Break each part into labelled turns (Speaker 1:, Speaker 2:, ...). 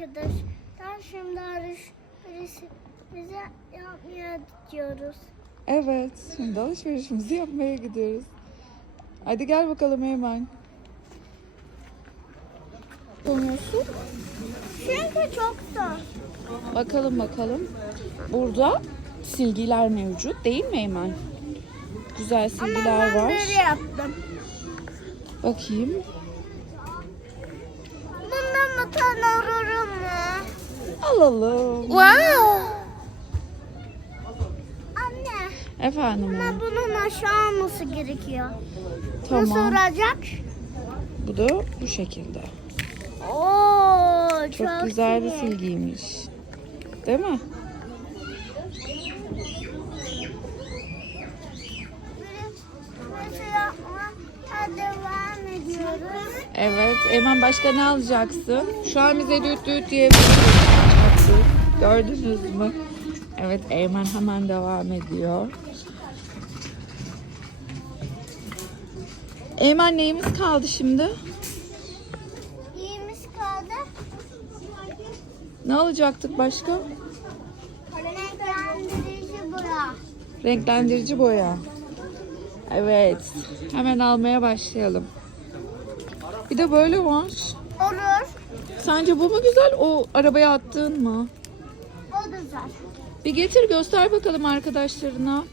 Speaker 1: arkadaşlar şimdi alışverişimizi yapmaya gidiyoruz.
Speaker 2: Evet, şimdi alışverişimizi yapmaya gidiyoruz. Hadi gel bakalım hemen. Konuyorsun.
Speaker 1: Çünkü çok da.
Speaker 2: Bakalım bakalım. Burada silgiler mevcut değil mi Eymen? Güzel
Speaker 1: Ama
Speaker 2: silgiler
Speaker 1: ben
Speaker 2: var.
Speaker 1: böyle yaptım.
Speaker 2: Bakayım.
Speaker 1: Bundan mı?
Speaker 2: Alalım.
Speaker 1: Wow. Anne,
Speaker 2: Efendim
Speaker 1: ama
Speaker 2: oğlum.
Speaker 1: bunun aşağı alması gerekiyor. Nasıl
Speaker 2: Tamam.
Speaker 1: olacak?
Speaker 2: Bu da bu şekilde.
Speaker 1: Oo, çok,
Speaker 2: Çok güzel bir
Speaker 1: iyi.
Speaker 2: silgiymiş. Değil mi? Evet. Eymen başka ne alacaksın? Şu an bize düt düt diye bir çıkarttı. Gördünüz mü? Evet Eymen hemen devam ediyor. Eymen neyimiz kaldı şimdi?
Speaker 1: İyimiz kaldı.
Speaker 2: Ne alacaktık başka?
Speaker 1: Renklendirici boya.
Speaker 2: Renklendirici boya. Evet. Hemen almaya başlayalım. Bir de böyle var.
Speaker 1: Olur.
Speaker 2: Sence bu mu güzel? O arabaya attığın mı?
Speaker 1: O da.
Speaker 2: Bir getir göster bakalım arkadaşlarına.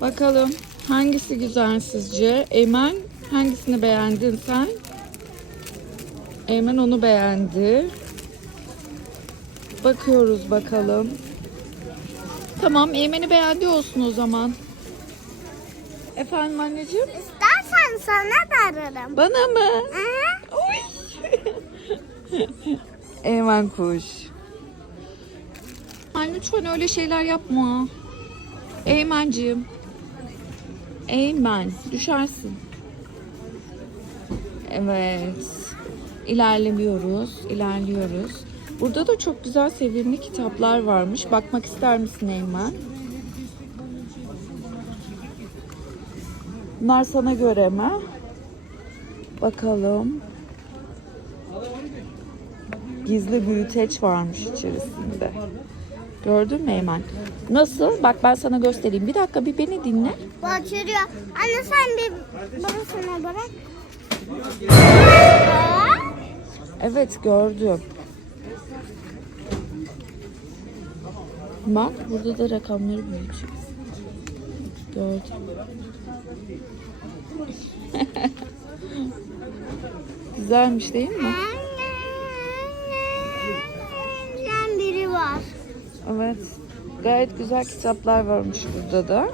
Speaker 2: Bakalım hangisi güzel sizce? Eymen hangisini beğendin sen? Eymen onu beğendi. Bakıyoruz bakalım. Tamam Eymen'i beğendi olsun o zaman. Efendim anneciğim?
Speaker 1: İstersen sana da ararım.
Speaker 2: Bana mı?
Speaker 1: Aha.
Speaker 2: Oy. Eymen kuş. Ay lütfen öyle şeyler yapma. Eymencim. Eymen düşersin. Evet. İlerlemiyoruz, ilerliyoruz. Burada da çok güzel sevimli kitaplar varmış. Bakmak ister misin Eymen? Bunlar sana göre mi? Bakalım. Gizli büyüteç varmış içerisinde. Gördün mü Eymen? Nasıl? Bak ben sana göstereyim. Bir dakika bir beni dinle.
Speaker 1: Bu açılıyor. Anne sen bir burasına bırak.
Speaker 2: Evet gördüm. Bak burada da rakamları büyütüyor. Gördüm. Güzelmiş değil mi?
Speaker 1: Sen biri var.
Speaker 2: Evet. Gayet güzel kitaplar varmış burada da.